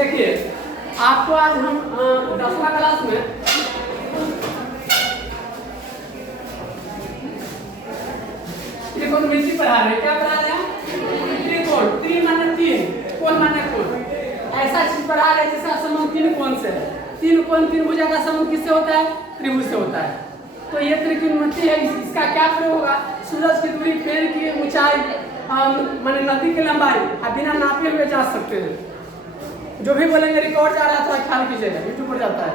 देखिए आपको आज हम 10वां क्लास में त्रिकोणमिति पढ़ा रहे हैं। क्या पढ़ा रहे हैं? त्रिकोण। त्रि माने तीन, कोण माने कोण। ऐसा चीज पढ़ा रहे हैं जिसका संबंध तीन कोण से है। तीन कोण तीन भुजा का संबंध किससे होता है? त्रिभुज से होता है। तो ये त्रिकोणमिति है। इसका क्या प्रयोग होगा? सूरज की दूरी, पेड़ की ऊंचाई, माने नदी की लंबाई आप बिना नापे हुए जा सकते हैं। जो भी बोलेंगे रिकॉर्ड जा रहा है, थोड़ा ख्याल कीजिएगा, यूट्यूब पर जाता है।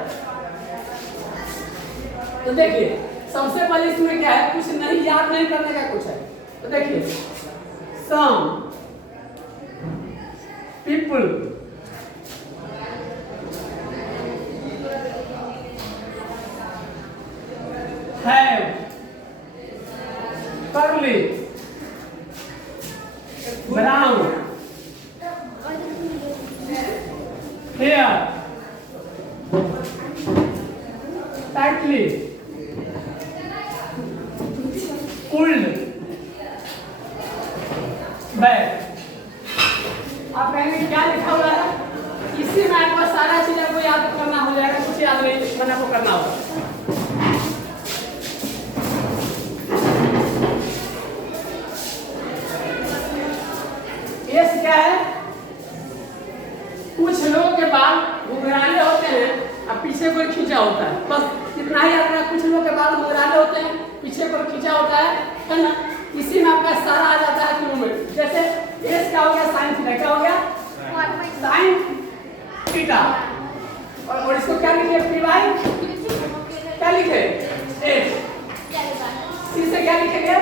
तो देखिए सबसे पहले इसमें क्या है, कुछ नहीं याद नहीं करने का कुछ है। तो देखिए some people have curly brown hair tightly pulled back। आप कहेंगे क्या लिखा हुआ है? इसी में आपको सारा चीज आपको याद करना हो जाएगा, कुछ याद नहीं बना को करना होगा। ये क्या है? कुछ लोगों के बाल घुंघराले होते हैं और पीछे कोई खींचा होता है, बस इतना ही याद रखना। कुछ लोगों के बाल घुंघराले होते हैं, पीछे कोई खींचा होता है ना। इसी में आपका सारा आ जाता है मूवमेंट। जैसे एस क्या हो गया? Sine theta. क्या हो गया? Sine theta. और इसको क्या लिखे? पी वाई क्या लिखे? एस। सी से क्या लिखेंगे?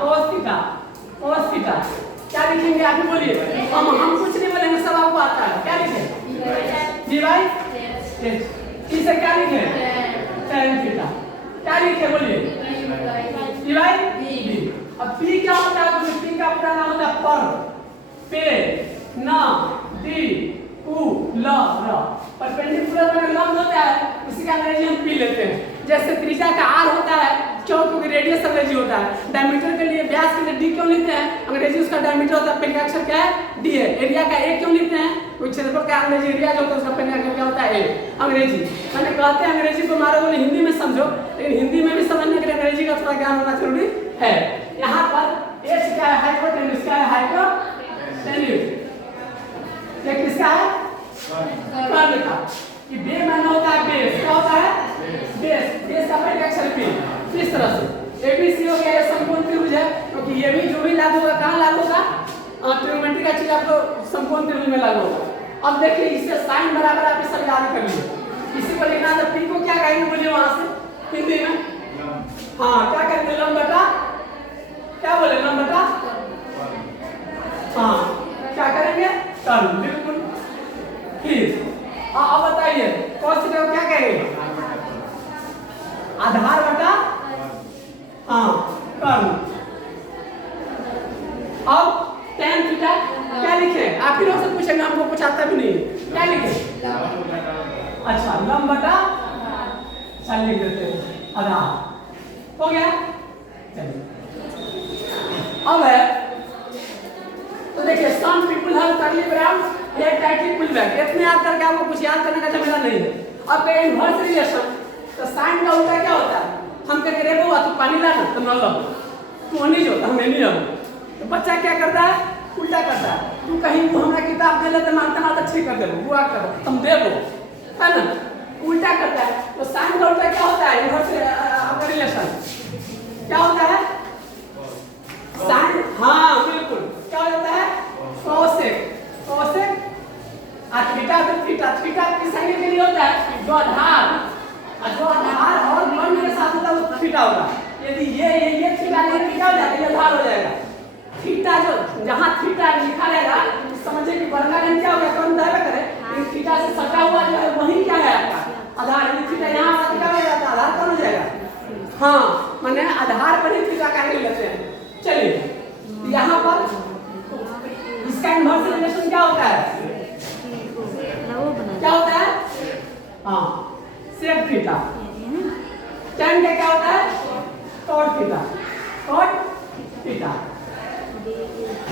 cos theta. cos थीटा क्या लिखेंगे? आप ही बोलिए। हम कुछ नहीं बोलेंगे, सब आपको आता है। क्या लिखे? D Y H. टी से क्या लिखे? tan theta. क्या लिखे? बोलिए। D y d. अब पी क्या होता है? तो पी का पूरा नाम होता है पर, पे, ना, डी, उ, ल, र। परपेंडिकुलर में लंब होता है, उसी का अंग्रेजी हम पी लेते हैं। जैसे त्रिज्या का आर होता है, क्यों? क्योंकि रेडियस अंग्रेजी होता है। डायमीटर के लिए, व्यास के लिए डी क्यों लेते हैं? अंग्रेजी उसका डायमीटर होता है, पहला अक्षर क्या है? डी है। एरिया का ए क्यों लेते हैं? कोई क्षेत्रफल का अंग्रेजी एरिया जो होता है उसका पहला अक्षर क्या होता है? ए। अंग्रेजी मैंने कहते हैं अंग्रेजी को मारो बोले हिंदी में समझो, लेकिन हिंदी में भी समझने के लिए अंग्रेजी का थोड़ा ज्ञान होना जरूरी है। यहाँ पर एच क्या है? हाइपोटेन्यूज। क्या है? हाइपोटेन्यूज। ये किसका है? कर्ल का। कि बे माना होता है बेस। क्या होता है? बेस। बेस का पहला अक्षर बी। इस तरह से एबीसी हो गया, ये समकोण त्रिभुज है, क्योंकि ये भी जो भी लागू होगा कहाँ लागू होगा? ट्रिग्नोमेट्री का चीज आपको समकोण त्रिभुज में लागू होगा। अब देखिए इससे साइन बराबर आप सब याद कर लीजिए। इसी को लिखना है। पी को क्या कहेंगे बोलिए वहां से हिंदी में? हाँ क्या कहेंगे? लंब बटा क्या बोले? लंब बटा हाँ क्या करेंगे? कर्ल। बिल्कुल। फिर अब बताइए cos थीटा को क्या कहेंगे? आधार बटा कर्ल। अब tan थीटा क्या लिखे? आप ही लोग से पूछेंगे, हमको कुछ आता भी नहीं। क्या लिखे? अच्छा लंब बटा चल लिख देते हैं आधार। हो गया? चलिए अब है तो देखिए some people have curly brown hair tightly pulled back. इतने याद करके आपको कुछ याद करने का झमेला नहीं है। अब इनवर्स रिलेशन, तो साइन का उल्टा क्या होता है? हम कहेंगे रे बउआ तू पानी ला ना, तो न लो, तू नहीं जो हमें नहीं लो। तो बच्चा क्या करता है? उल्टा करता है। तू कहीं वो हमारा किताब दे लेते मारते मारते ठीक कर दे, बुआ कर तुम दे दो, है ना? उल्टा करता है। तो साइन का उल्टा क्या होता है? इनवर्स रिलेशन क्या होता है? साइन हाँ बिल्कुल क्या हो जाता है? कोसेक। कोसेक थीटा तो थीटा किस एंगल के लिए होता है? जो आधार और लंब के साथ होता है वो थीटा होगा। यदि ये थीटा नहीं थीटा हो जाता है, ये आधार हो जाएगा। थीटा जो जहां थीटा लिखा रहेगा समझिए कि वर्गा का क्या होगा? कौन दायरा करे? इन थीटा से सटा हुआ जो है वही क्या है आपका? आधार। यदि थीटा यहां पर क्या हो जाता है? आधार कौन हो जाएगा? हाँ माने आधार पर ही थीटा का एंगल लेते हैं। चलिए यहाँ पर इसका इनवर्स रिलेशन क्या होता है? क्या होता है? हाँ सेक थीटा। tan का क्या होता है? cot theta. cot theta.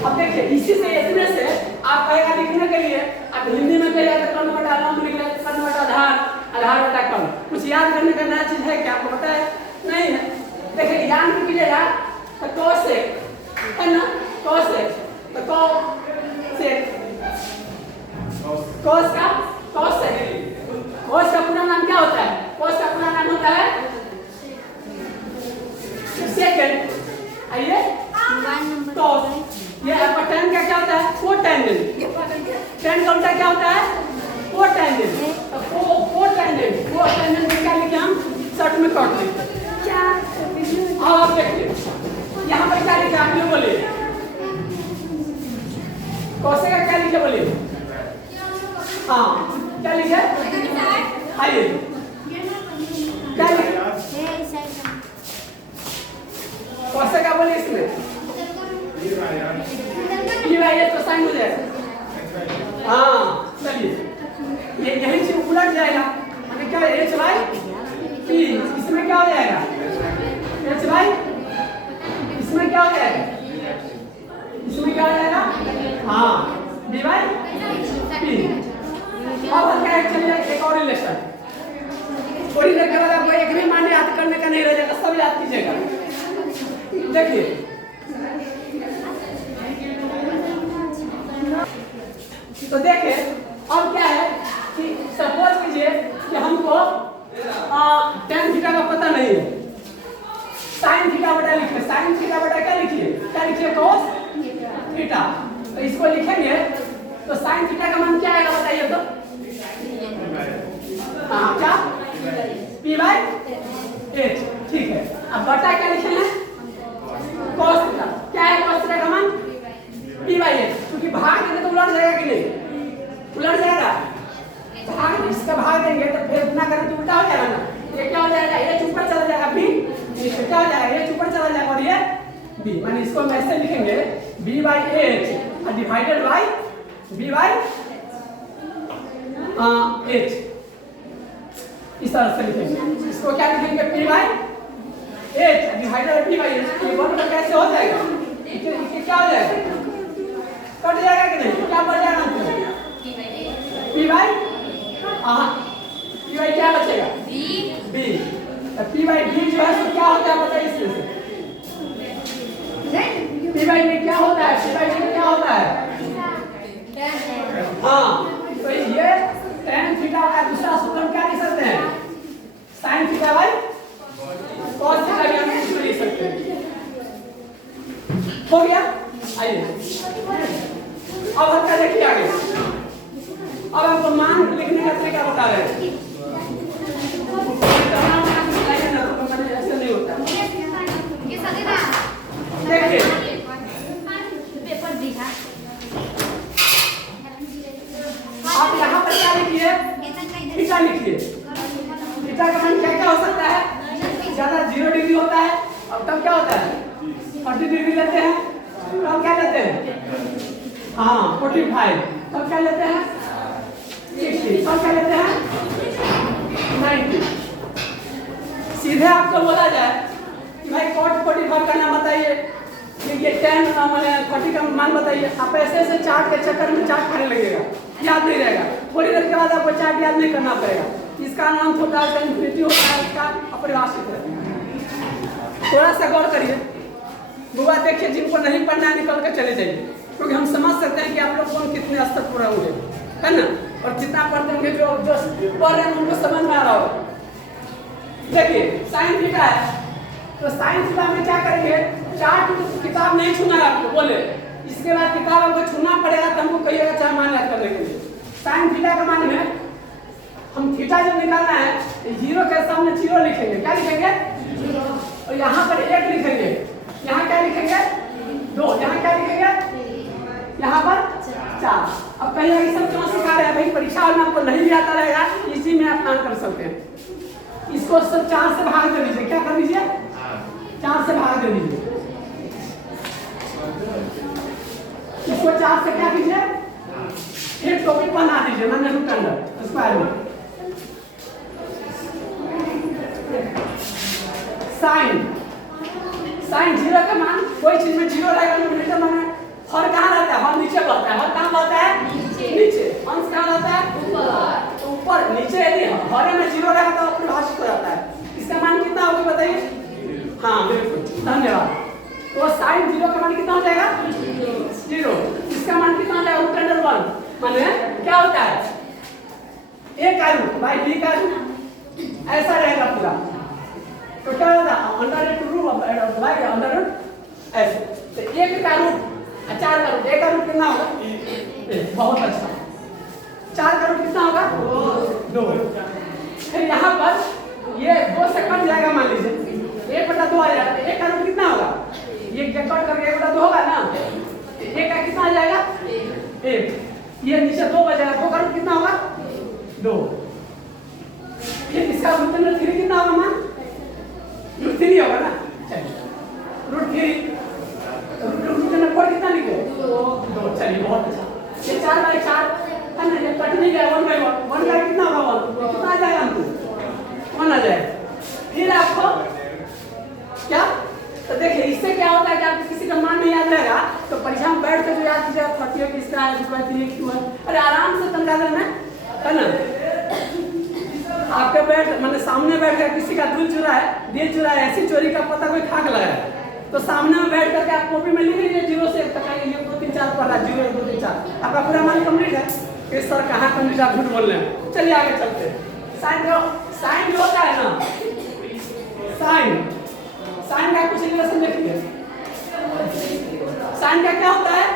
अब देखिए इसी से इतने से आप कहेगा लिखने के के लिए अब हिंदी में कहिए तो कर्ण बटा लंब लिख लें, कर्ण बटा आधार, आधार बटा कर्ण। कुछ याद करने का नया चीज है क्या आपको पता है? नहीं है। देखिए याद कीजिएगा तो कोसेक है ना, कोसेक तो कोसेक कोस का पूरा नाम क्या होता है? कोस का पूरा नाम होता है सेकंड। आइए तो ये आपका टेन का क्या होता है? कोटेंजेंट। टेन का उल्टा क्या होता है? कोटेंजेंट। तो कोटेंजेंट को क्या लिखे हम? शर्ट में काट लेंगे। आप देखिए यहाँ पर क्या लिखा आप लोग बोलिए, कोसे का क्या लिखे बोलिए? हाँ क्या लिखे? आइए क्या लिखे? कोसे का बोलिए इसमें ये तो साइन हो जाएगा। हाँ चलिए ये यही से उलट जाएगा। अभी क्या एच वाई पी, इसमें क्या हो जाएगा? एच वाई, इसमें क्या हो जाएगा? इसमें क्या हो जाएगा? हाँ बी वाई पी। अब क्या है? चलिए एक और रिलेशन, थोड़ी देर के बाद आपको एक भी मान याद करने का नहीं रह जाएगा, सब याद कीजिएगा। देखिए तो देखिए अब क्या है कि सपोज कीजिए कि हमको tan थीटा का पता नहीं है, sin थीटा बटा लिखिए, sin थीटा बटा क्या लिखिए? क्या लिखिए? cos theta. तो इसको लिखेंगे तो sin थीटा का मान क्या आएगा बताइए तो? हाँ क्या? p by h। ठीक है, अब बटा क्या लिखे हैं? cos theta. क्या है cos थीटा का मान? p by h। क्योंकि भाग देंगे तो उलट जाएगा कि नहीं? उलट जाएगा। भाग इसका भाग देंगे तो फिर गुना करें तो उल्टा हो जाएगा ना। ये क्या हो जाएगा? ये ऊपर चला जाएगा b, ये क्या हो जाएगा? ये ऊपर चला जाएगा और ये b। माने इसको हम ऐसे लिखेंगे b बाय h और divided by b by h। इस तरह से लिखेंगे। इसको क्या लिखेंगे? p by h divided by b by h। ये वन का कैसे हो जाएगा? ये क्या हो जाएगा? कट जाएगा कि नहीं? क्या बच जाएगा? p बाय p बाय क्या बचेगा? b। p बाय b जो है तो क्या होता है बताइए इसमें से? p बाय b क्या होता है? p बाय b क्या होता है? हाँ तो ये tan थीटा का दूसरा सूत्र क्या लिख सकते हैं? sin theta by cos theta भी हम इसमें लिख सकते हैं। हो गया? आइए अब हम क्या देखिए आगे। अब आपको मान लिखने का तरीका बता रहे हैं। ऐसे नहीं होता। देखिए आप यहाँ पर क्या लिखिए? थीटा लिखिए। थीटा का मान क्या क्या हो सकता है? ज्यादा 0 डिग्री होता है और तब क्या होता है? 40 डिग्री लेते हैं। तब क्या लेते हैं? हाँ 45। तब क्या लेते हैं? 60। तब क्या लेते हैं? 90। सीधे आपको बोला जाए कि भाई cot 45 का नाम बताइए, ये 10 मैंने 30 का मान बताइए। आप ऐसे ऐसे चार्ट के चक्कर में चार्ट खाने लगेगा, याद नहीं रहेगा। थोड़ी देर के बाद आपको चार्ट याद नहीं करना पड़ेगा। इसका नाम थोड़ा सा इन्फिनिटी होता है, इसका अपरिभाषित है। थोड़ा सा गौर करिए, बुआ देखिए जिनको नहीं पढ़ना है निकल कर चले जाइए, क्योंकि हम समझ सकते हैं कि आप लोग कौन कितने स्तर पर होंगे, है ना? और जितना पढ़ते होंगे जो पढ़ रहे हैं उनको समझ में आ रहा होगा। देखिए साइन थीटा है तो साइन थीटा में क्या करेंगे? चार्ट किताब नहीं छूना है आपको, बोले इसके बाद किताब आपको छूना पड़ेगा तो हमको कहिएगा चाहे मान याद करने के लिए। साइन थीटा का मान में हम थीटा जब निकालना है 0 के सामने 0 लिखेंगे। क्या लिखेंगे? 0। और यहाँ पर 1 लिखेंगे। यहाँ क्या लिखेंगे? 2। यहाँ क्या लिखेंगे? यहाँ पर 4। अब कहिएगा ये सब क्यों सिखा रहे हैं भाई? परीक्षा में आपको नहीं भी आता रहेगा, इसी में आप काम कर सकते हैं। इसको सब 4 से भाग दे दीजिए। क्या कर दीजिए? 4 से भाग दे दीजिए। इसको 4 से क्या कीजिए? एक टॉपिक बना दीजिए, मैंने रूट अंडर स्क्वायर में साइन 0 का मान कोई चीज में 0 रहेगा, न्यूमरेटर में हर कहाँ रहता है? हर नीचे बढ़ता है। हर कहाँ बढ़ता है? नीचे। और नीचे यदि हरे में जीरो रहेगा तो परिभाषित हो जाता है। इसका मान कितना होगा बताइए? हाँ बिल्कुल, धन्यवाद। तो साइन जीरो का मान कितना हो जाएगा? जीरो। इसका मान कितना हो जाएगा? Root under one. माने क्या होता है? ए का रूट बाई बी का रूट ऐसा रहेगा पूरा। तो क्या होगा? Under root by under root ऐसे। तो एक का रूट 4 का रूट, एक का रूट कितना होगा? बहुत अच्छा। 4 का रूट कितना होगा? 2। फिर यहाँ पर ये 2 से कट जाएगा, मान लीजिए 1/2 आ जाएगा। 1 का रूट कितना होगा? ये कट करके 1/2 होगा ना, 1 का कितना आ जाएगा? 1। ये नीचे 2 बचेगा, 2 का रूट कितना होगा? 2। फिर इसका रूट अंडर 3 कितना होगा मान? रूट 3 होगा ना। चलिए रूट 3 रूट अंडर 4 कितना लिखे? 2। चलिए बहुत अच्छा। ये 4/4 है ना, ये कट नहीं गया 1/1। 1 का कितना होगा? 1 कितना आ जाएगा हमको? 1 आ जाएगा। फिर आपको क्या, तो देखिए इससे क्या होता है कि आपको किसी का मान नहीं याद रहेगा तो परीक्षा में बैठ कर जो याद कीजिएगा 38 किसका है, 3 अरे आराम से तंगा देना है ना। आपके बैठ मतलब सामने बैठ कर किसी का दिल चुरा है, ऐसी चोरी का पता कोई खाक लगा है तो सामने में बैठ करके आप कॉपी में लिख लीजिए 0 से 1 तक आइए, 1 2 3 4 पढ़ा 0 1 2 3 4 आपका पूरा मान कंप्लीट है। इस सर कहाँ कंप्लीट, आप झूठ बोल रहे हैं। चलिए आगे चलते हैं। साइन जो होता है ना, साइन का कुछ रिलेशन देखिए। साइन का क्या होता है?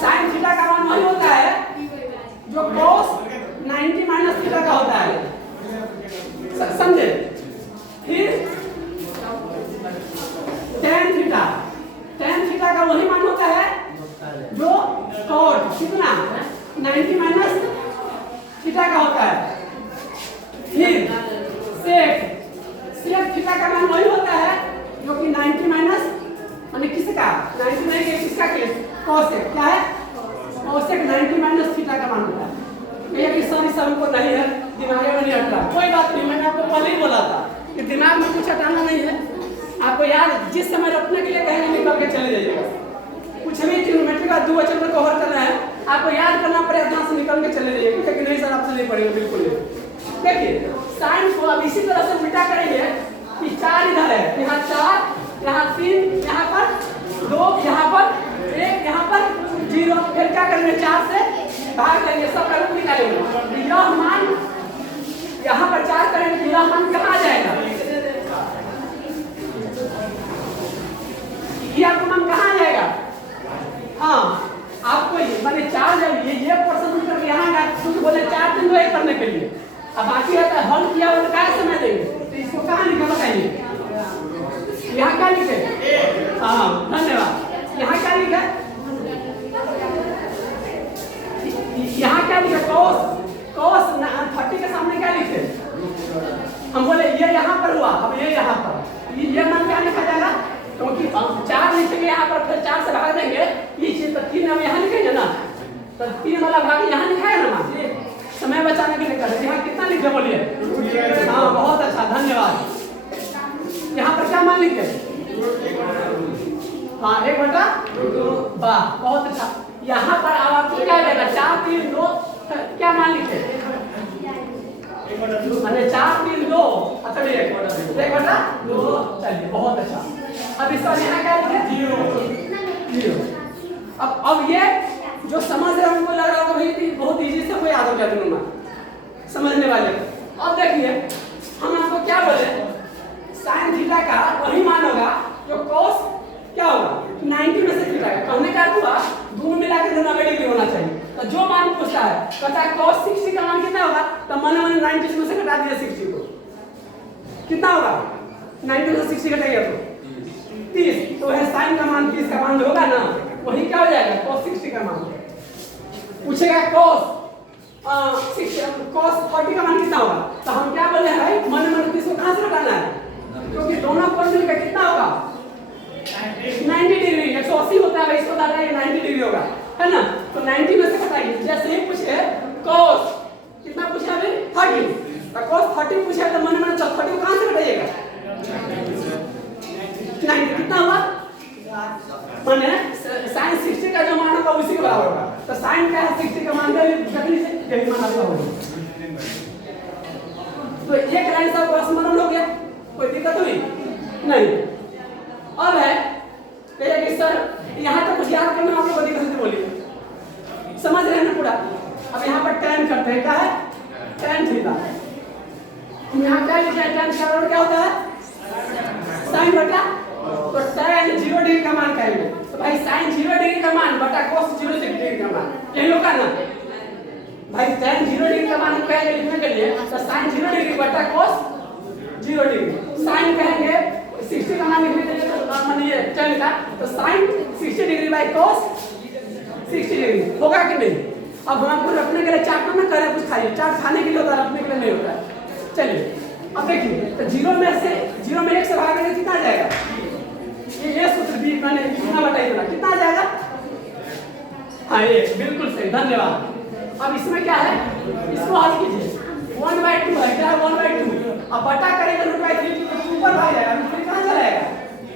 साइन थीटा का मान वही होता है जो cos 90 माइनस थीटा का होता है, समझे? फिर tan थीटा का वही मान होता है जो cot कितना 90 माइनस थीटा का होता है। फिर sec थीटा का मान वही होता है जो कि 90 माइनस माने किसका 90 नहीं के किसका केस cosec क्या है? cosec 90 माइनस थीटा का मान होता है। ये कि सर को नहीं है, दिमाग में नहीं हट रहा, कोई बात नहीं। मैंने आपको पहले ही बोला था कि दिमाग में कुछ हटाना नहीं है। आपको याद जिस समय रखने के लिए कहेंगे निकल के चले जाइएगा। कुछ भी ट्रिग्नोमेट्री का द्विवचन में कवर करना है, आपको याद करना पड़ेगा, ध्यान से निकल के चले जाइएगा क्योंकि नहीं सर आपसे नहीं पड़ेगा बिल्कुल नहीं। देखिए साइन को अब इसी तरह से उल्टा करेंगे कि 4 इधर है, यहाँ 4, यहाँ 3, यहाँ पर 2, यहाँ पर 1, यहाँ पर 0। फिर क्या करेंगे? 4 से भाग देंगे, सब का रूट निकालेंगे। यह मान यहाँ पर 4 करेंगे तो यह मान कहाँ आ जाएगा? ये आपको मान कहाँ आ जाएगा? हाँ आपको मैंने 4 जब ये पोर्शन उठकर यहाँ का क्योंकि बोले 4 दिन 2 1 करने के लिए, अब बाकी रहता है हल किया वो क्या समय देंगे तो इसको कहाँ लिखा बताइए? यहाँ क्या लिखे? हाँ धन्यवाद। यहाँ क्या लिखा? यहाँ क्या लिखे? cos 30 के सामने क्या लिखे? हम बोले ये यहाँ पर हुआ, अब ये यहाँ पर ये मान क्या लिखा जाएगा? क्योंकि 4 लिखेंगे यहाँ पर, फिर 4 से भाग देंगे, ये चीज तो 3 हम यहाँ लिखेंगे ना, तो 3 वाला भाग यहाँ लिखा है ना मान, समय बचाने के लिए कर रहे हैं। यहाँ कितना लिखे बोलिए? हाँ बहुत अच्छा धन्यवाद। यहाँ पर क्या मान लिखे? हाँ 1/2। वाह बहुत अच्छा। यहाँ पर अब आपको क्या जाएगा? 4 3 2 क्या मान लिखे? मैंने 4 3 2 अच्छा 1/2। चलिए बहुत अच्छा। अब इस बार यहाँ क्या लिखे? 0। अब ये जो समझ रहे हमको लग रहा है बहुत इजी से कोई याद हो गया दोनों समझने वाले। अब देखिए हम आपको क्या बोले, साइन थीटा का वही मान होगा जो cos क्या होगा 90 में से थीटा का। कहने का हुआ दोनों मिला के 90 डिग्री होना चाहिए। तो जो मान पूछता है कहता है cos 60 का मान कितना होगा, तो मन 90 में से घटा दिया 60 को, कितना होगा? 90 में से 60 घटाइए तो 30, तो है साइन का मान 30 का मान होगा ना, वही क्या हो जाएगा? cos 60 का मान। पूछेगा cos 30 का मान कितना होगा, तो हम क्या बोले हैं भाई मन 30 को कहां से घटाना है, क्योंकि दोनों कोण मिलकर कितना होगा 90 डिग्री। 180 होता है भाई, इसको दादा ये 90 डिग्री होगा है ना, तो 90 में से घटाइए। जैसे ही पूछे cos कितना पूछा अभी 30, तो cos 30 पूछा तो मन 30 को कहां से घटाइएगा 90 कितना हुआ, माने sin 60 का जो मान होगा उसी के बराबर होगा। तो साइन का है 60 का मान जल्दी से यही मान आपका होगा। तो एक लाइन से आपका स्मरण हो गया, कोई दिक्कत हुई नहीं। अब है कहिए कि सर यहाँ तक कुछ याद करना आपको दिक्कत है, बोलिए समझ रहे हैं ना पूरा। अब यहाँ पर tan करते हैं, क्या है tan थीटा। यहाँ क्या लिखा है tan का क्या होता है sin बटा, तो tan 0 डिग्री का मान कहेंगे तो भाई sin 0 डिग्री का मान बटा cos 0 डिग्री का मान, यही होगा ना भाई। tan 0 डिग्री का मान कहेंगे लिखने के लिए तो sin 0 डिग्री बटा cos 0 डिग्री। sin कहेंगे 60 का मान लिखने के लिए तो मानिए tan का, तो sin 60 degree by cos 60 degree होगा कि नहीं। अब हम आपको रखने के लिए चार्ट में कर रहे कुछ खाइए, चार्ट खाने के लिए होता है, रखने के लिए नहीं होता है। चलिए अब देखिए तो 0 में 1 से भागेंगे कितना आ जाएगा, ये सूत्र भी मैंने कितना बताइए कितना आ जाएगा। हाँ ये बिल्कुल सही, धन्यवाद। अब इसमें क्या है, इसको हल कीजिए 1/2 है, क्या 1/2। अब बटा करेंगे √3 तो ऊपर भाग जाएगा, √3 कहाँ चला जाएगा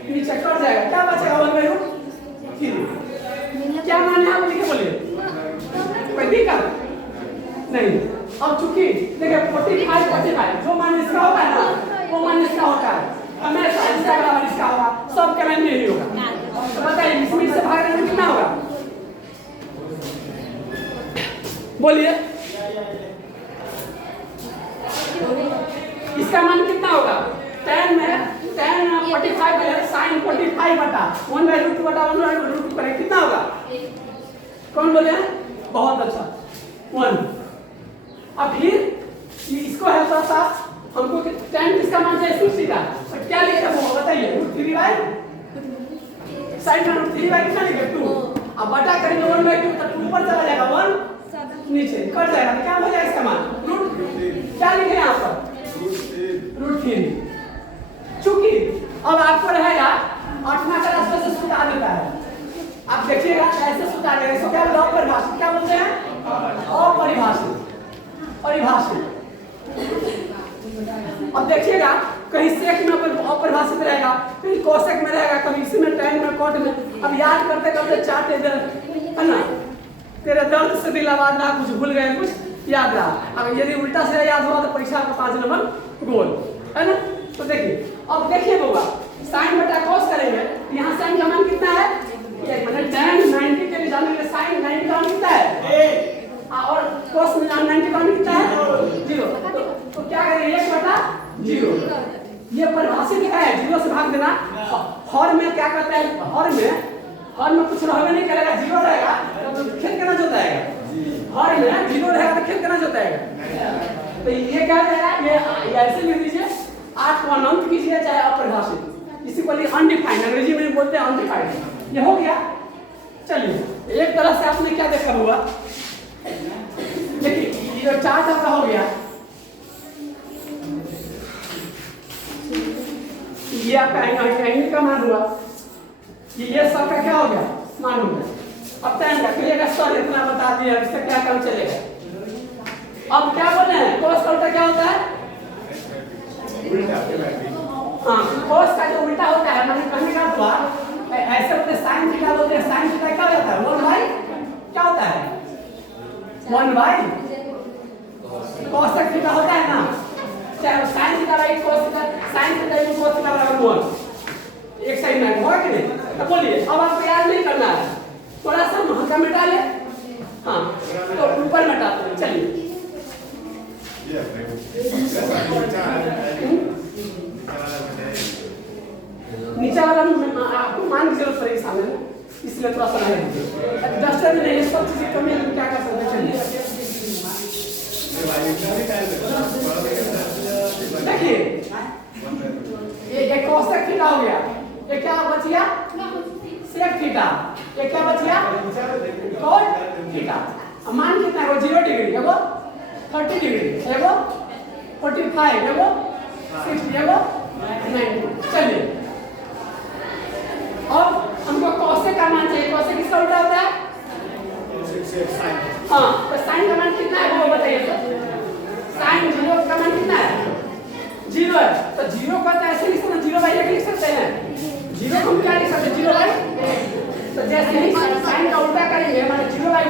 नीचे कट जाएगा, क्या बचेगा 1/3। क्या मान है आप लिखे बोलिए, कोई दिक्कत नहीं। अब चूंकि देखिए 45 जो मान इसका होगा ना वो मान इसका होता है, हमेशा इसका बराबर इसका होगा, सब के लाइन में ही होगा। तो बताइए इसमें से भागने में कितना होगा, बोलिए इसका मान कितना होगा। tan 45 है, sin 45 बटा 1/2 बटा 1/2 करें कितना होगा, कौन बोले बहुत अच्छा 1। अब फिर इसको है थोड़ा सा हमको tan किसका मान चाहिए 60 का, तो क्या लिखे वो बताइए √3 बाय sin का √3 बाय कितना लिखे 2। अब बटा करेंगे 1/2 तो 2 ऊपर चला जाएगा 1 नीचे कट जाएगा, तो क्या हो जाएगा इसका मान क्या लिखे यहाँ पर √3। चूंकि अब आपको रहेगा 8वां का रास्ते से सुधार देता है, आप देखिएगा ऐसे सुधार देगा, इसको क्या बोलते हैं अपरिभाषित, क्या बोलते हैं परिभाषित। अब देखिएगा कहीं सेक में अपरिभाषित रहेगा, कहीं कोसेक में रहेगा, कभी इसी में tan में cot में। अब याद करते करते चाहते है ना, तेरे दर्द से दिल आवाज रहा, कुछ भूल गए कुछ याद रहा। अब यदि उल्टा से याद हुआ तो परीक्षा का 5 नंबर गोल है ना। तो देखिए अब देखिए होगा sin बटा cos करेंगे, यहाँ sin का मान कितना है, मतलब tan 90 के लिए जानने के लिए sin 90 का मान कितना है और cos 90 का मान कितना है 0। तो क्या करेंगे 1/0, ये परिभाषित है 0 से भाग देना। हर में क्या करते हैं, हर में कुछ रहने नहीं करेगा, 0 रहेगा तो खेल करना जोताएगा, हर में 0 रहेगा तो खेल करना जोताएगा। तो ये क्या जाएगा, ये ऐसे लिख दीजिए 8 को अनंत कीजिए चाहे अपरिभाषित, इसी को अनडिफाइंड अंग्रेजी में बोलते हैं अनडिफाइंड। ये हो गया। चलिए एक तरह से आपने क्या देखा हुआ, देखिए ये चार्ट आपका हो गया, ये आपका एंगल का मान हुआ, ये सब का क्या हो गया मान हो गया। अब tan का कहिएगा सर इतना बता दिया, इससे क्या काम चलेगा। अब क्या बोले हैं cos का उल्टा क्या होता है, हाँ cos का जो उल्टा होता है मतलब कहने का हुआ ऐसे होते sin थीटा बोलते हैं, sin थीटा क्या हो जाता है 1/, क्या होता है 1/, cos थीटा होता है ना, चाहे sin theta by cos theta, sin theta by cos theta बराबर 1 एक साइड में होगा कि नहीं। तो बोलिए अब आपको याद नहीं करना है, थोड़ा सा हल्का मिटा ले, हाँ तो ऊपर मिटाते हैं। चलिए नीचे वाला आपको मान की जरूरत पड़ेगी सामने में, इसलिए थोड़ा सा नहीं डस्टर में नहीं, सब चीजें कमी है, क्या कर सकते हैं। देखिए ये कोसेक थीटा हो गया, ये क्या बच गया सेक थीटा, ये क्या बच गया cot थीटा। अब मान कितना है 0 डिग्री, एगो 30 डिग्री, एगो 45, एगो 60, एगो 90। चलिए अब हमको कोसेक का मान चाहिए, कोसेक किसका उल्टा होता है, हाँ तो sin का मान कितना है वो बताइए। तो sin 0 का मान कितना है 0 है, तो 0 का तो ऐसे लिख सकते हैं 0/1 लिख सकते हैं, 0 को हम क्या लिख सकते हैं 0/1। तो जैसे ही sin का उल्टा करेंगे माने 0/1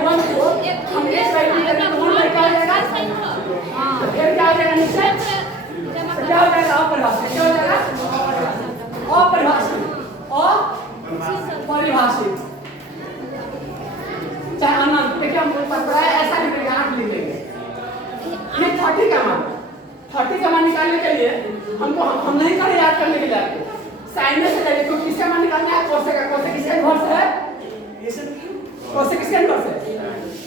30 का मान, 30 का मान निकालने के लिए हम नहीं करे याद करने के लिए आपको साइन में से लेंगे। तो किसका मान निकालना है? कोसेक का। कोसेक किसका इन्वर्स है? कोसेक किसका इन्वर्स है?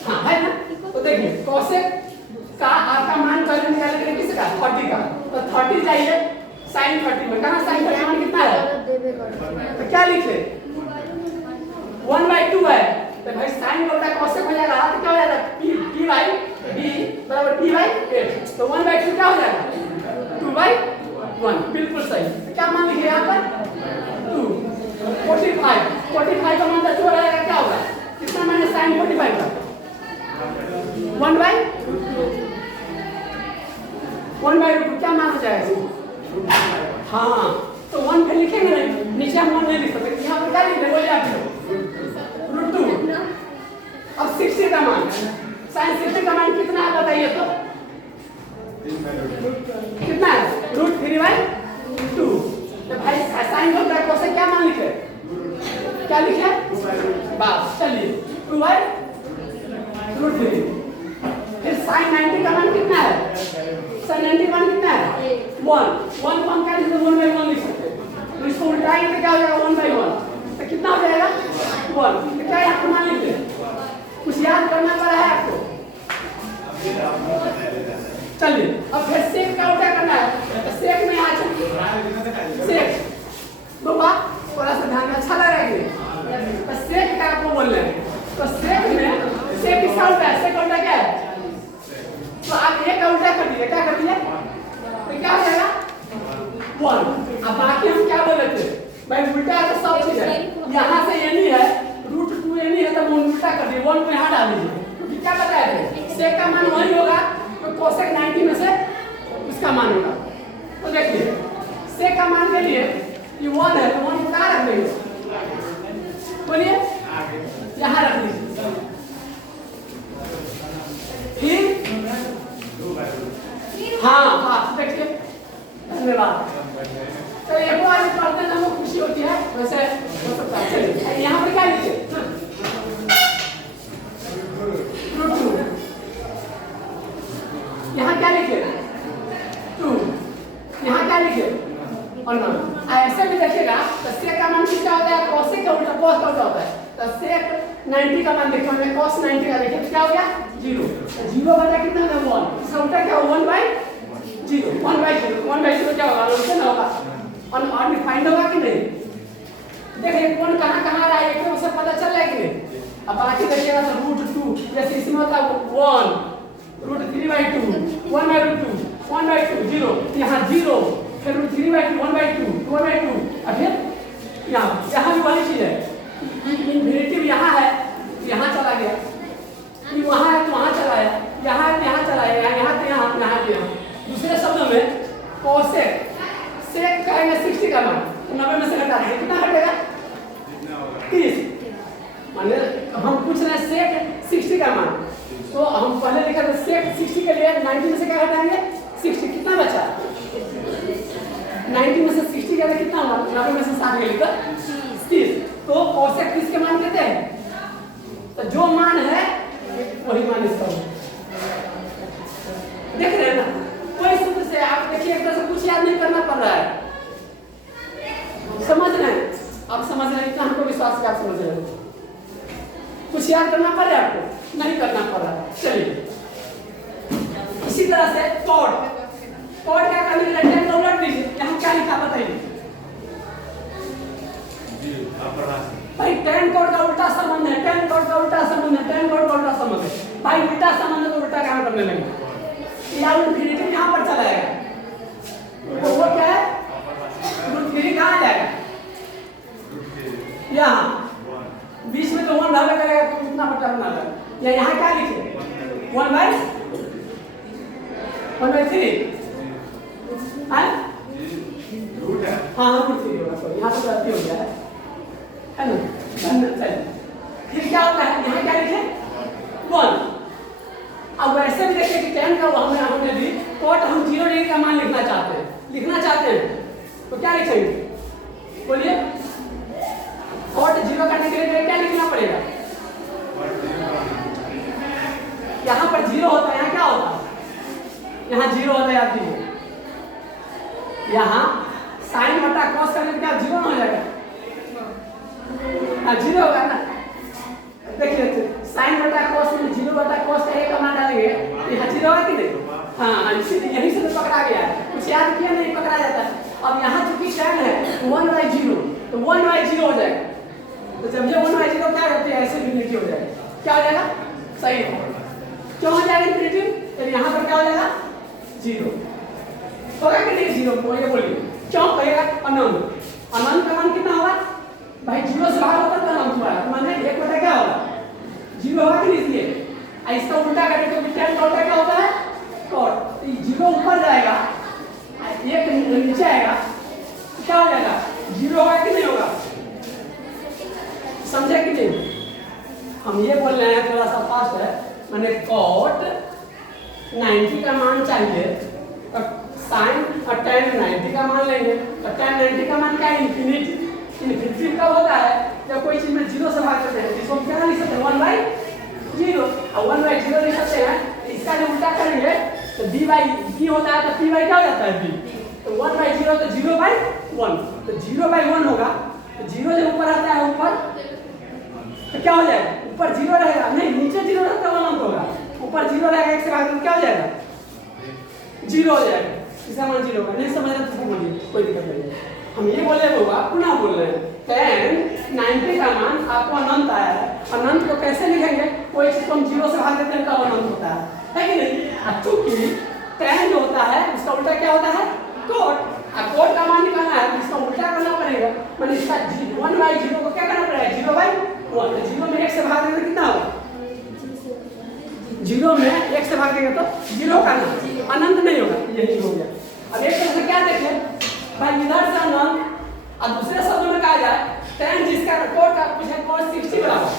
हाँ है ना। तो देखिए कोसेक का आपका मान पहले निकालने के लिए किसका? 30 का। तो 30 चाहिए साइन 30 में। कहाँ साइन 30 मान कितना है? तो क्या लिखे? 1/2 है। तो भाई साइन बोलता है कोसेक हो जाएगा तो क्या हो जाएगा? p by b बराबर p by 8। तो 1/2 क्या हो जाएगा? 2/1। बिल्कुल सही। क्या मान लिखे यहाँ पर? 2। 45 का मान 10 हो रहेगा, क्या होगा? कितना माइनस साइन 45 का? 1/2। क्या मान हो जाएगा? हाँ तो 1 पे लिखेंगे नहीं, नीचे हम 1 नहीं लिख सकते, यहाँ पर क्या लिखेंगे? बोलिए आप लोग। √2। अब 60 का मान, साइन 60 का मान कितना है बताइए तो? कितना है? √3/2। तो भाई साइन को कोसेक क्या मान लिखे? क्या लिखे? बस चलिए 2/√3। फिर साइन 90 का मान कितना है? साइन 90 का मान कितना है? 1 क्या लिख सकते? 1/1 लिख सकते। तो इसको उल्टाएंगे तो क्या हो जाएगा? 1/1। तो कितना हो जाएगा? 1। तो क्या यहाँ पर मान लिखते? कुछ याद करना पड़ा है आपको? चलिए अब फिर सेक का उल्टा करना है। तो सेक में आ चलिए सेक बाबा थोड़ा सा ध्यान में, अच्छा लग रहा है। तो सेक का आपको बोल रहे हैं। तो सेक में सेक किसका उल्टा है? सेक का उल्टा क्या है? तो आप एक का उल्टा कर दीजिए। क्या कर दीजिए? तो क्या हो जाएगा? 1। अब बाकी हम क्या बोल रहे थे भाई? उल्टा तो सब चीज है। यहाँ से ये नहीं है, √2 ये नहीं है तो उल्टा कर दिए, 1 को यहाँ डाल दीजिए। क्योंकि क्या पता है सेक का मान वही होगा तो कोसेक 90 में से इसका मान होगा। तो देखिए सेक का मान के लिए ये 1 है तो 1 को कहाँ रख देंगे? बोलिए यहाँ रख दीजिए। फिर हाँ देखिए धन्यवाद। तो एक बार पढ़ते हैं हमको खुशी होती है, वैसे हो सकता है। चलिए यहाँ पर क्या लिखे? √2। यहाँ क्या लिखे? 2। यहाँ क्या लिखे? और ऐसे भी देखिएगा तो सेक का मान किसका होता है? कोसेक का उल्टा, कॉस का उल्टा होता है। तो सेक 90 का मान देखो, हमने cos 90 का देखिए तो क्या हो गया? 0। 0 बटा कितना है? 1। इसका उल्टा क्या होगा? 1/0। 1/0 क्या होगा? आंसर ना होगा और डिफाइंड होगा कि नहीं? देखिए कौन कहाँ रहा है एकदम से पता चल रहा है कि नहीं? अब बाकी देखिएगा तो √2 जैसे इसमें होता है 1 √3/2 1/2 1/2 0 यहाँ 0 फिर √3/2 1/2 1/2 और फिर यहाँ भी वही चीज है। इन्फिनिटिव यहाँ है यहाँ चला गया, वहाँ है तो वहाँ चला है, यहाँ है तो यहाँ चला है, यहाँ तो यहाँ दूसरे शब्दों में कोसेक सेक कहेंगे 60 का मान 90 में से घटा दीजिए, कितना घटेगा? 30। माने हम पूछ रहे हैं सेक 60 का मान, तो हम पहले लिखा था सेक 60 के लिए 90 में से क्या घटाएंगे? 60। कितना बचा? 90 में से 60 का कितना हुआ? 90 में से 60 के लिए 30। तो कोसेक 30 के मान कितने हैं? तो जो मान है वही मान इसका होगा। देख रहे हैं ना? कोई सूत्र से आप देखिए एक तरह से कुछ याद नहीं करना पड़ रहा है, समझ रहे हैं? आप समझ रहे हैं, इतना हमको विश्वास है आप समझ रहे हैं। कुछ याद करना पड़ रहा है आपको? नहीं करना पड़ रहा है। चलिए इसी तरह से कॉड क्या करने के लिए टेन को उलट दीजिए। यहाँ क्या लिखा बताइए भाई? टेन कोड का उल्टा संबंध है, टेन कोड का उल्टा संबंध है, टेन कोड का उल्टा संबंध है। भाई उल्टा संबंध है तो उल्टा काम करने लगे या इन्फिनिटी यहाँ पर चला जाएगा तो वो क्या है? √3 कहाँ जाएगा? यहाँ बीच में तो 1 भाग करेगा तो कितना बचा बना है? या यहाँ क्या लिखे? 1/3 हाँ हाँ √3 होगा, सॉरी यहाँ तो गलती हो गया है ना? चलिए फिर क्या होता है? यहाँ क्या लिखे? 1। अब वैसे भी देखिए कि 10 का हमने दी कोट हम 0 डिग्री का मान लिखना चाहते हैं तो क्या लिखेंगे? बोलिए कोट 0 करने के लिए क्या लिखना पड़ेगा? यहाँ पर 0 होता है, यहाँ क्या होता है? यहाँ साइन बटा कॉस करने के बाद जीरो हो जाएगा। हाँ जीरो होगा ना। देखिए साइन बटा कॉस में जीरो बटा कॉस का एक कमान डालेंगे यहाँ जीरो होगा कि नहीं? हाँ इसीलिए यहीं से तो पकड़ा गया है, कुछ याद किया नहीं पकड़ा जाता है। अब यहाँ चूंकि tan है 1/0 तो 1/0 हो जाएगा। तो जब ये 1/0 क्या करते हैं ऐसे इन्फिनिटी हो जाएगा। क्या हो जाएगा? सही है। क्यों हो जाएगा इन्फिनिटी? तो यहाँ पर क्या हो जाएगा? जीरो होगा कि नहीं? जीरो ये बोलिए क्यों कहेगा? अनंत। अनंत का मान कितना होगा भाई? जीरो से भाग होता तो अनंत हुआ तो माने एक बटा क्या होगा? जीरो होगा कि नहीं? इसलिए इसका उल्टा करें तो tan का उल्टा क्या होता है? cot। तो जीरो ऊपर जाएगा एक नीचे आएगा क्या हो जाएगा? जीरो होगा कि नहीं होगा? समझे कि नहीं? हम ये बोल रहे हैं थोड़ा सा फास्ट है, माने cot 90 का मान चाहिए और sin और tan 90 का मान लेंगे और tan 90 का मान क्या है? इन्फिनिटी। इन्फिनिटी कब होता है? जब कोई चीज में जीरो से भाग करते हैं। इसको क्या लिख सकते हैं? 1/0 और 1/0 लिख सकते हैं। इसका जो उल्टा करेंगे तो d/d होता है तो p क्या हो जाता है? b। तो 1/0 तो 0/1 तो 0/1 होगा। तो जीरो जब ऊपर आता है ऊपर तो क्या हो जाएगा? ऊपर जीरो रहेगा नहीं, नीचे जीरो रहता है अनंत होगा। ऊपर जीरो रहेगा एक से भाग क्या हो जाएगा? जीरो हो जाएगा। इसका मान जीरो होगा। नहीं समझ रहे तो समझिए कोई दिक्कत नहीं है। हम ये बोले होगा पुनः बोल रहे हैं tan 90 का मान आपको अनंत आया है। अनंत को कैसे लिखेंगे? कोई चीज को हम जीरो से भाग देते हैं तो अनंत होता है कि नहीं? चूंकि tan जो होता है उसका उल्टा क्या होता है? cot। cot का मान निकालना है तो इसका उल्टा करना पड़ेगा। मतलब इसका 1/0 को क्या करना पड़ेगा? 0/1। जीरो में एक से भाग देंगे कितना होगा? जीरो में एक से भाग देंगे तो जीरो का ना अनंत नहीं होगा। यही हो गया। अब एक तरह से क्या देखें भाई इधर से अनंत और दूसरे शब्दों में कहा जाए tan जिसका cot का कुछ है cos 60 बराबर।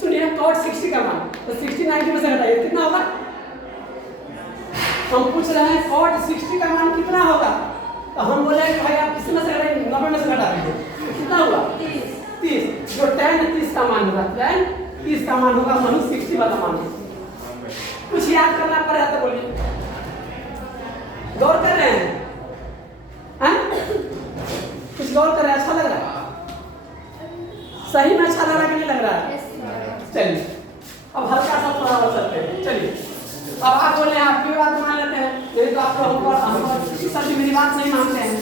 सुनिए cot 60 का मान तो 60 90 में से घटाइए कितना होगा? हम पूछ रहे हैं cot 60 का मान कितना होगा? तो हम बोले कि भाई आप किस में से घटाएंगे? 90 में से घटा दीजिए कितना होगा? 30। जो tan 30 का मान होगा tan 30 का मान होगा मानो 60 वाला मान। कुछ याद करना पड़ा तो बोलिए। गौर कर रहे हैं? कुछ गौर कर रहे हैं? अच्छा लग रहा है? सही में अच्छा लग रहा है कि नहीं लग रहा है? चलिए अब हल्का सा थोड़ा और चलते हैं। चलिए अब आप बोले आपकी बात मान लेते हैं। नहीं तो आप सभी मेरी बात नहीं मानते हैं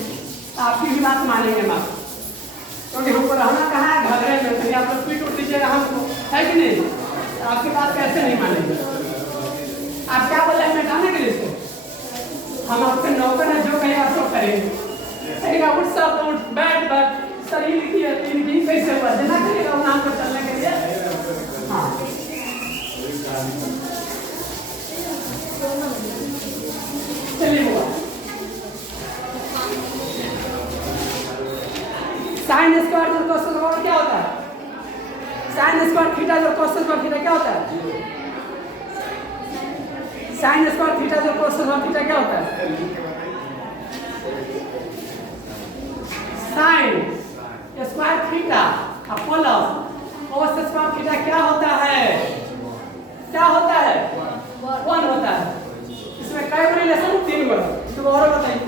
आपकी भी बात मानेंगे ना, क्योंकि हमको रहना कहाँ है? घगरे में। कहीं आप लोग पीट उठ लीजिएगा हमको है कि नहीं? आपकी बात कैसे नहीं मानेंगे? आप क्या बोले हैं मिटाने के लिए इसको? हम आपके नौकर हैं, जो कहें आप सब करेंगे। कहेगा उठ सब उठ बैठ शरीर लिखिए 3 दिन कैसे हुआ देना करेगा नाम पर चलने के लिए। हाँ चलिए हुआ sin स्क्वायर जो cos स्क्वायर क्या होता है? sin स्क्वायर थीटा जो cos स्क्वायर थीटा क्या होता है? sin स्क्वायर थीटा जो cos स्क्वायर थीटा क्या होता है? sin square theta plus cos square theta क्या होता है? क्या होता है? 1 होता है। इसमें कई रिलेशन 3 बार तो और बताइए।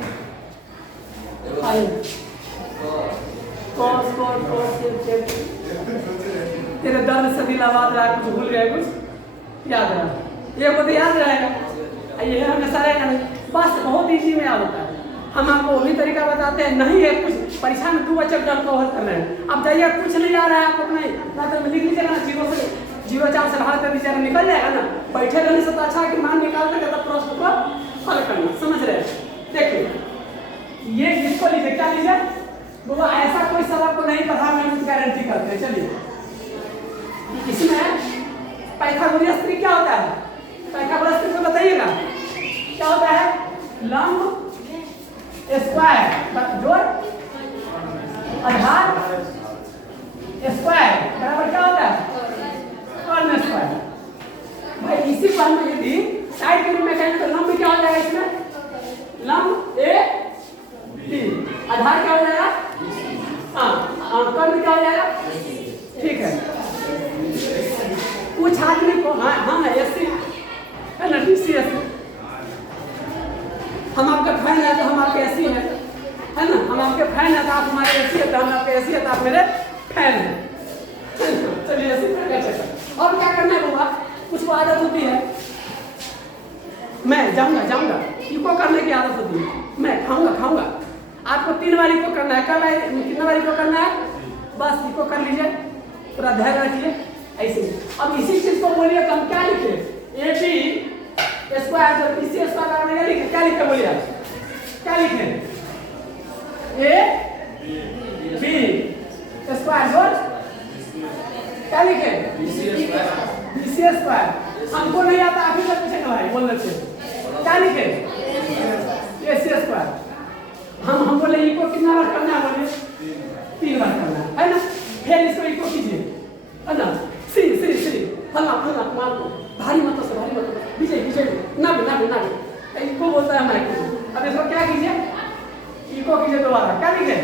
cos तेरे दर्द से दिल आवाज रहा कुछ भूल गए कुछ याद रहा ये को तो याद रहेगा ये हमेशा रहेगा नहीं। बस बहुत इजी में याद होता है। हम आपको वही तरीका बताते हैं। नहीं है कुछ परीक्षा में 2 चैप्टर कवर कर रहे हैं अब जाइए कुछ नहीं आ रहा है आपको अपने ना तो लिख लीजिएगा ना 0 से भाग कर दीजिएगा निकल जाएगा ना। बैठे रहने से तो अच्छा है कि मान निकाल कर तब प्रश्न को हल करना। समझ रहे हैं? देखिए ये इसको लीजिए क्या लीजिए वो ऐसा कोई सवाल को नहीं पढ़ा मैं गारंटी करते हैं। चलिए इसमें पाइथागोरस ट्री क्या होता है? पाइथागोरस ट्री को बताइएगा क्या होता है? लंब स्क्वायर जोड़ आधार स्क्वायर बराबर क्या होता है? Corn square. भाई इसी को हम यदि साइड के रूप में कहेंगे तो लंब क्या हो जाएगा? इसमें लंब ए डी आधार क्या हो जाएगा? हाँ कॉर्न क्या हो जाएगा? ठीक है। कुछ आदमी को हाँ एससी है ना डीसी एससी हम आपका फैन है तो हम आपके एससी हैं है ना, हम आपके फैन हैं तो आप हमारे एसी है, तो हम आपके एसी है तो आप मेरे फैन हैं। चलिए ऐसे चक्कर। और क्या करना है बाबा, कुछ वो आदत होती है, मैं जाऊंगा इको करने की आदत होती है, मैं खाऊंगा। आपको 3 बार इको करना है, कितना बार इको करना है, बस इको कर लीजिए, पूरा धैर्य रखिए ऐसे। अब इसी चीज को बोलिए तो हम क्या लिखे, ए बी स्क्वायर, जब इसी स्क्वायर में लिखे क्या लिखे, बोलिए क्या लिखे, ए बी स्क्वायर जोड़ क्या लिखे, बीसी स्क्वायर। हमको नहीं आता, आप ही सब पूछेंगे भाई बोलने से, क्या लिखे, एसी स्क्वायर। हम बोले इको कितना बार करना है, बोलिए 3 बार करना है ना। फिर इसको इको कीजिए, है ना, सी हल्ला मार दो, भारी मत से भारी मत, विजय ना इको बोलता है माइक। अब इसको क्या कीजिए, इको कीजिए दोबारा, क्या लिखे,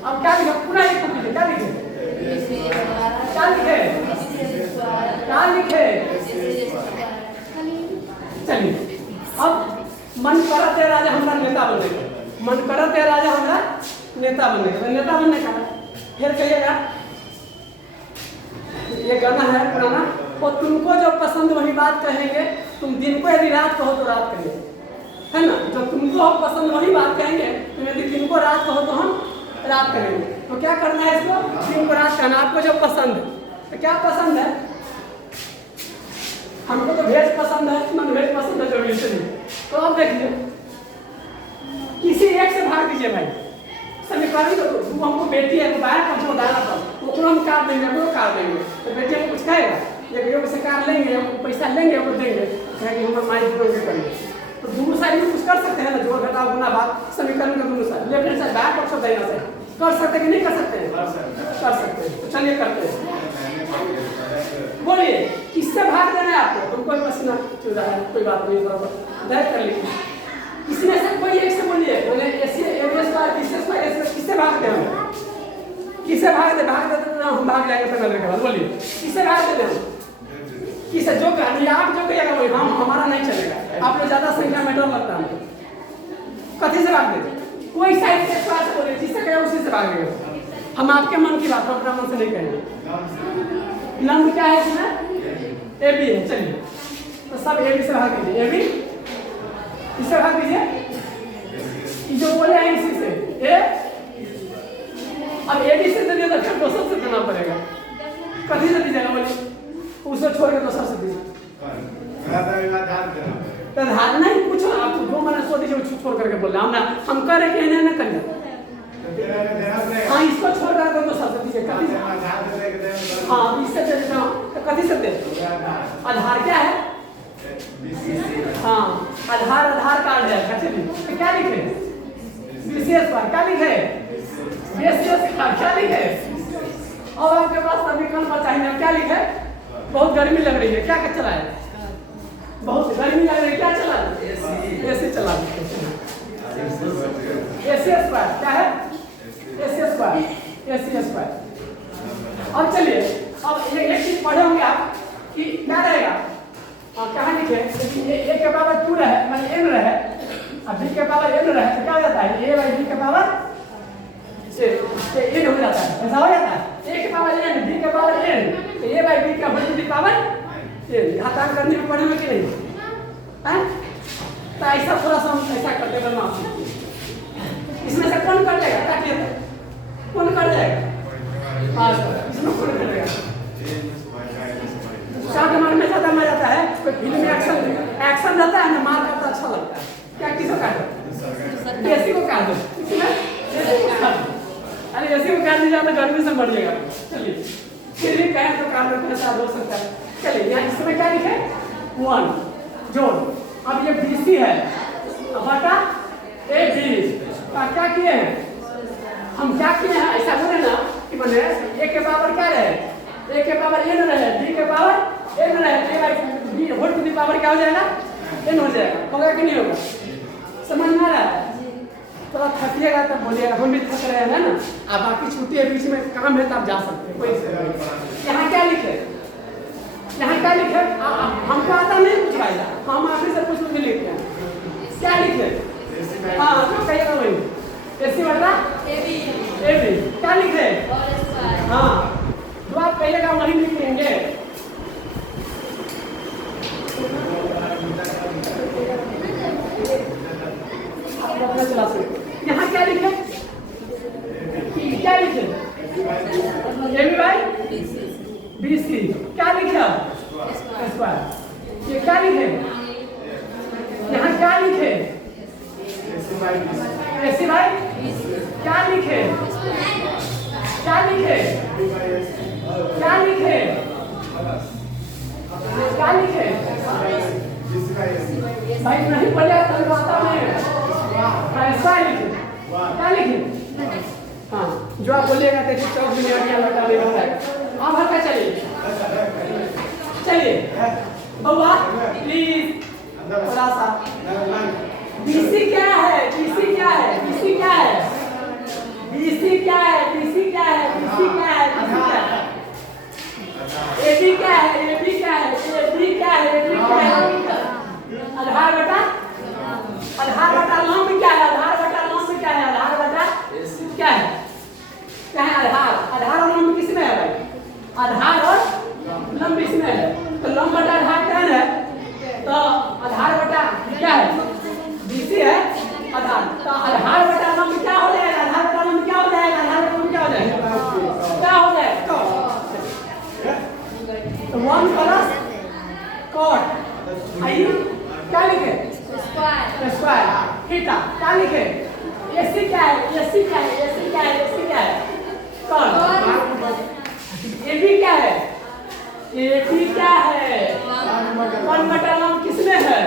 अब क्या लिखे, पूरा इको कीजिए, क्या लिखे, चलिए। अब मन करत है राजा हमारा नेता बनेगा, मन करत है राजा हमारा नेता बनेगा, नेता बनने का फिर कहिएगा, ये गाना है पुराना, और तुमको जो पसंद वही बात कहेंगे, तुम दिन को यदि रात कहो तो रात कहेंगे, है ना, जो तुमको पसंद वही बात कहेंगे, तुम यदि दिन को रात कहो तो हम रात करेंगे। तो क्या करना है, इसको दिन को रात करना। आपको जो पसंद है, तो क्या पसंद है, हमको तो वेज पसंद है, नॉन वेज पसंद है, जो भी। तो अब देखिए, किसी एक से भाग दीजिए भाई, समीकरण तो तू हमको बेटी है, तो बाहर पहुंचो दाना पर, वो हम कार देंगे, वो कार देंगे, तो बेटी को कुछ कहेगा, ये से कार लेंगे, पैसा लेंगे, वो देंगे, कहेंगे हम माइक जोड़ करेंगे। तो दोनों साइड में कुछ कर सकते हैं ना, जोड़ घटाव गुना भाग, समीकरण के दोनों साइड, लेफ्ट हैंड साइड बाहर पक्ष दाहिना साइड, कर सकते कि नहीं कर सकते, कर सकते हैं। तो चलिए करते हैं, बोलिए किससे भाग देना है आपको, हमको पसीना चल रहा है, कोई बात नहीं, दर्द कर लीजिए, इसमें से कोई एक से बोलिए, बोले ऐसे एवरेज का किससे भाग दे, किससे भाग दे तो हम भाग जाएंगे पेनल्टी के बाद, बोलिए किससे भाग दे, किससे जो आप जो कहिएगा वही, हम हमारा नहीं चलेगा, आप लोग ज्यादा संख्या में डर लगता है, कथी से भाग दे, कोई साइड से स्क्वायर से बोलिए, जिससे कहेगा उसी से भागेगा। हम आपके मन की बात अपना मन से नहीं कहेंगे। लंब क्या है इसमें, ए बी है, चलिए तो सब ए बी से भाग दीजिए, ए बी इससे भाग दीजिए, जो बोले हैं इसी से ए, अब ए बी से दे तो फिर दोसर से देना पड़ेगा, कभी से दीजिएगा, बोलिए उसको छोड़ के दोसर से दीजिए, तो धार नहीं कुछ, आप जो मैंने सो दीजिए छोड़ करके बोल रहे हम कह रहे कि इन्हें न करिए, हाँ इसको छोड़ कर दोसर से दीजिए, कभी से, हाँ इससे दे देता हूँ, तो कभी से दे, आधार क्या है, हाँ आधार कार्ड है, चलिए तो क्या लिखे, विशेष पर क्या लिखे, विशेष पर क्या लिखे, और आपके पास समीकरण बचा ही नहीं, क्या लिखे, बहुत गर्मी लग रही है, क्या चला है, बहुत गर्मी लग रही है, क्या चला, एसी चला, एसी स्क्वायर क्या है, एसी स्क्वायर। अब चलिए, अब एक चीज पढ़े होंगे आप कि क्या रहेगा, कहाँ लिखे, ए के पावर 2 रहे, मतलब n रहे, अब b के पावर n रहे, तो क्या हो जाता है, a बाई b के पावर n हो जाता है, ऐसा हो जाता है, a के पावर n, b के पावर n, तो a बाई b का whole to the power n, यहाँ तक करने में पढ़े कि नहीं, हैं? तो ऐसा थोड़ा सा हम ऐसा करते बनना, इसमें से कौन कर जाएगा, काटिए कौन कर जाएगा, हाँ इसमें कौन कर जाएगा, शायद हमारे में ज्यादा मजा आता है, कोई फिल्म में एक्शन रहता है ना, मार करता अच्छा लगता है, क्या किसको काट दो, एसी को काट दो, अरे एसी को काट दीजिए तो गर्मी से मर जाएगा, चलिए फिर भी कहें तो काट दो, ऐसा हो सकता है। चलिए यहाँ इसमें क्या लिखे, 1 जोड़, अब ये BC है, बटा AB का क्या किए हैं, हम क्या किए हैं, ऐसा बोले ना कि मैंने a के पावर क्या रहे, a के पावर n रहे, b के पावर n रहे, a by b whole to the power क्या हो जाएगा, n हो जाएगा, होगा कि नहीं होगा, समझ में आ रहा है, थोड़ा थकिएगा तब बोलिएगा, हम भी थक रहे हैं ना, आप बाकी छुट्टी है बीच में काम है तो आप जा सकते हैं, कोई यहाँ क्या लिखे, यहाँ क्या लिखे? हमको आता नहीं कुछ भाईला, हम आप ही से पूछ के लिखते हैं। क्या लिखे? हाँ तो कहिएगा वही ऐसी बता एबी क्या लिखे? हाँ जो आप कहिएगा वही लिखेंगे। चला सकते यहाँ क्या लिखे? क्या लिखे? एबी बाई BC क्या लिखे? स्क्वायर। ये क्या लिखे? यहाँ क्या लिखे? AC बाई क्या लिखे? क्या लिखे? क्या लिखे? क्या लिखे? भाई नहीं पढ़े तो आता नहीं। ऐसा लिखे। क्या लिखे? हाँ जो आप बोलिएगा तो चौक में क्या लगा नहीं होता है। आप हल्का चलिए बउआ प्लीज थोड़ा सा। BC क्या है? BC क्या है? BC क्या है? BC क्या है? BC क्या है? BC क्या है? BC क्या है? AB क्या है? AB क्या है? AB क्या है? AB क्या है? आधार बटा लंब क्या है? आधार बटा लंब क्या है? आधार बटा क्या है? क्या है आधार? आधार और लंब किसमें है भाई? आधार और लंब इसमें है। तो लंब बटा आधार क्या है? तो आधार बटा क्या है? BC है आधार। तो आधार बटा लंब क्या हो जाएगा? आधार बटा लंब क्या हो जाएगा? आधार बटा लंब क्या हो जाएगा? क्या हो जाएगा? तो 1 प्लस cot आई क्या लिखे? स्क्वायर थीटा क्या लिखे? AC क्या है? AC क्या है? AC क्या है? AC क्या है? cot AB क्या है? AB क्या है? 1 बटा लंब किसमें है?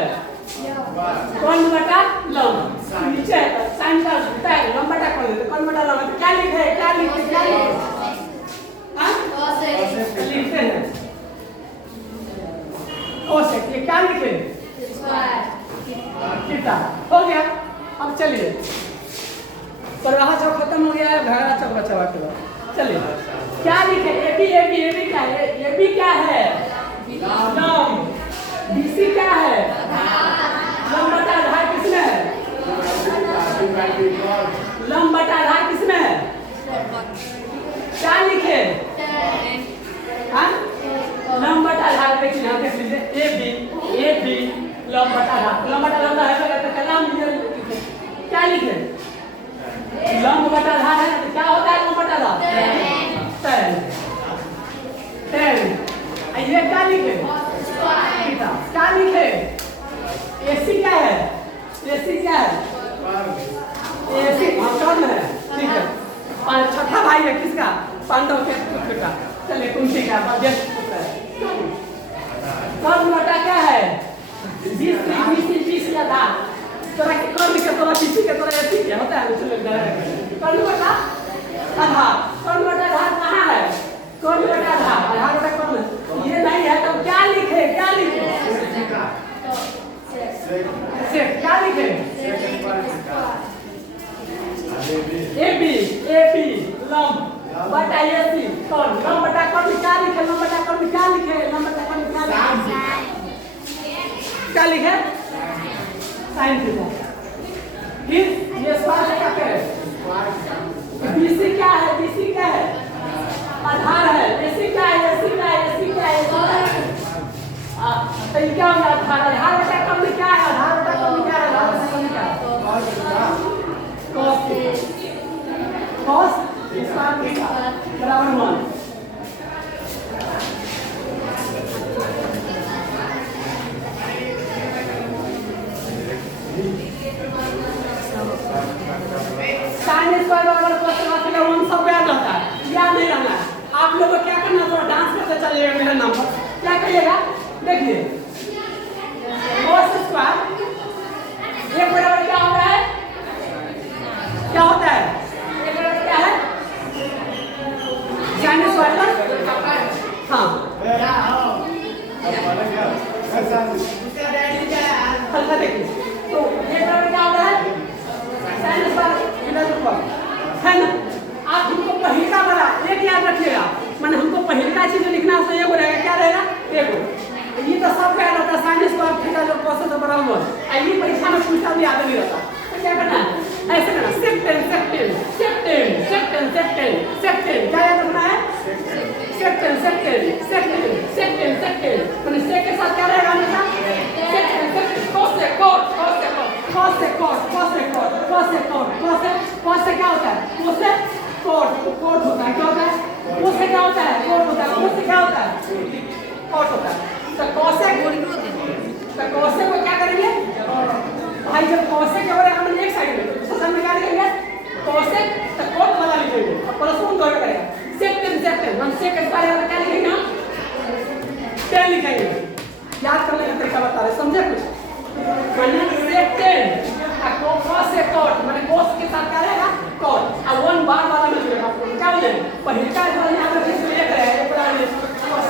1 बटा लंब नीचे साइन का लंब बटा कर देते। 1 बटा लंब क्या लिखे? क्या लिखे? क्या लिखे? हाँ लिखते हैं कोसेक। ये क्या लिखे? थीटा हो गया। अब चलिए परवाहा चौक खत्म हो गया है, भैरा चौक बचा हुआ है। चलिए क्या लिखे? AB क्या है? AB क्या है? लंब। BC क्या है? लंब बटा आधार किसमें है? लंब बटा आधार किसमें है? क्या लिखे? हाँ लंब बटा आधार देखिए यहाँ देख लीजिए AB लंब बटा आधार। लंब बटा लंब है तो क्या लिखे? लंब बटा आधार है तो क्या होता है? लंब बटा आधार 10। ये क्या लिखे? क्या लिखे? AC क्या है? AC क्या है? AC कौन है? ठीक है छठा भाई है किसका? पांडव के पुत्र का। चलिए कुंती का ज्येष्ठ पुत्र है। कर्ण बटा क्या है? BC आधार। तोरा के कर्ण के तोरा BC के तोरा AC क्या होता है? कर्ण बटा आधार। कर्ण बटा आधार कहाँ है? कर्ण बटा आधार बटा कर्ण ये नहीं है तो क्या लिखे? क्या लिखे? क्या लिखे? AB लंब बटा AC कर्ण। लंब बटा कर्ण क्या लिखे? लंब बटा कर्ण क्या लिखे? लंब बटा कर्ण क्या लिखे? Sine theta. फिर ये स्क्वायर क्या है? BC क्या है? BC क्या है? आधार है। AC क्या है? AC क्या है? AC क्या है? तो ये क्या होगा? आधार बटा कर्ण क्या है? आधार बटा कर्ण क्या है? आधार बटा कर्ण क्या है? cos स्क्वायर थीटा बराबर 1। साइन स्क्वायर बराबर cos स्क्वायर थीटा 1 सब याद रहता है। याद नहीं रहना है। आप लोगों को क्या करना? थोड़ा डांस करते चलिएगा मेरे नाम पर। क्या करिएगा? देखिए cos स्क्वायर एक बराबर क्या होता है? क्या होता है? एक बराबर क्या है? साइन स्क्वायर हाँ हल्का देखिए तो ये बराबर क्या होता है? साइन स्क्वायर है ना। आप हमको पहिलका वाला एक याद रखिएगा। मैंने हमको पहिलका चीज लिखना है तो ये बोलेगा क्या रहेगा? देखो जल्दी याद नहीं रहता, तो क्या करना है, ऐसे करना, सेक्टेन सेक्टेन सेक्टेन सेक्टेन सेक्टेन सेक्टेन, क्या याद रखना है, सेक्टेन सेक्टेन सेक्टेन सेक्टेन सेक्टेन, मैंने से के साथ क्या रहेगा हमेशा, सेक्टेन सेक्टेन, कोसे कोट कोसे कोट कोसे कोट कोसे कोट कोसे कोट कोसे, कोसे क्या होता है, कोसे कोट कोट होता है, क्या होता है, कोसे क्या होता है, कोट होता है, कोसे क्या होता है, कोट होता है। तो कोसे को क्या करेंगे भाई, जब कोसे के बारे में एक साइड में दूसरे साइड में क्या लिखेंगे, कोसे तो कोट वाला लिखेंगे और प्लस वन दो करेगा, सेक्टेन सेक्टेन, हम सेक के बारे में क्या लिखेंगे, हम टेन लिखेंगे। याद करने का तरीका बता रहे, समझे कुछ, मैंने सेक्टेन कोसे कोट, मैंने कोस के साथ क्या रहेगा, कोट, अब वन बार वाला में लिखेगा, क्या हो जाए पहले का वाला यहां पर इसमें लिख रहे हैं, पूरा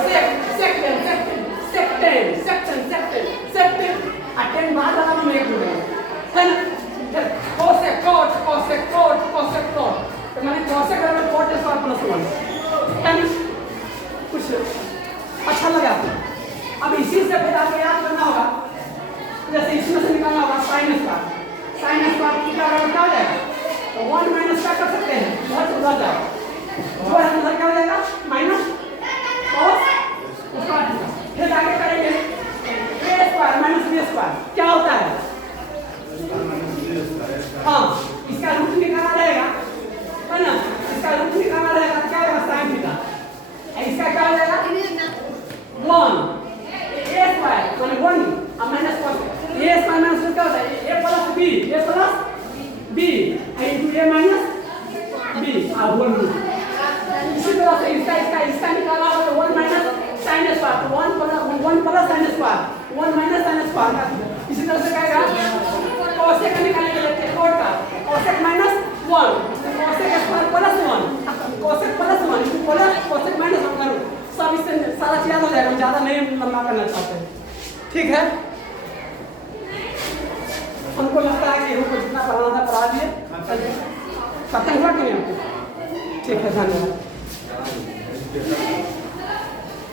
सेक्टेन सेक्टेन सेक्टेन सेक्टेन सेक्टेन सेक्टेन, अटेन बार वाला में एक लिखेगा, है ना, कोसे कोट कोसे कोट कोसे कोट, तो मैंने कोसे का में कोट इस बार प्लस वन, है ना, कुछ अच्छा लगा। अब इसी से फिर आपको याद करना होगा, जैसे इसमें से निकालना होगा साइन स्क्वायर, साइन स्क्वायर की क्या होगा, क्या हो जाएगा, तो 1 माइनस क्या कर सकते हैं, बहुत उधर जाओ, और हम इधर क्या हो जाएगा, माइनस cos स्क्वायर, फिर आगे करेंगे a square minus b square, क्या होता है, हाँ इसका रूट निकालना रहेगा, है ना, इसका रूट निकालना रहेगा, क्या होगा साइन थीटा, इसका क्या हो जाएगा 1 a स्क्वायर माने 1 अब minus cos a square minus क्या होता है, a plus b into a minus b अब 1 रूट, इसी तरह से इसका निकाला होगा तो 1 माइनस sin स्क्वायर, तो 1 plus sin square 1 minus sin square, इसी तरह से क्या आएगा cosec का निकालेंगे लेते हैं कोट का, cosec minus 1 cosec square plus 1 cosec plus 1 into plus cosec minus 1 करो, सब इससे सारा चीज याद हो जाएगा, हम ज्यादा नहीं लंबा करना चाहते, ठीक है। हमको लगता है कि हमको जितना पढ़ाना था पढ़ा दिए, खत्म हुआ कि नहीं हमको, ठीक है, धन्यवाद।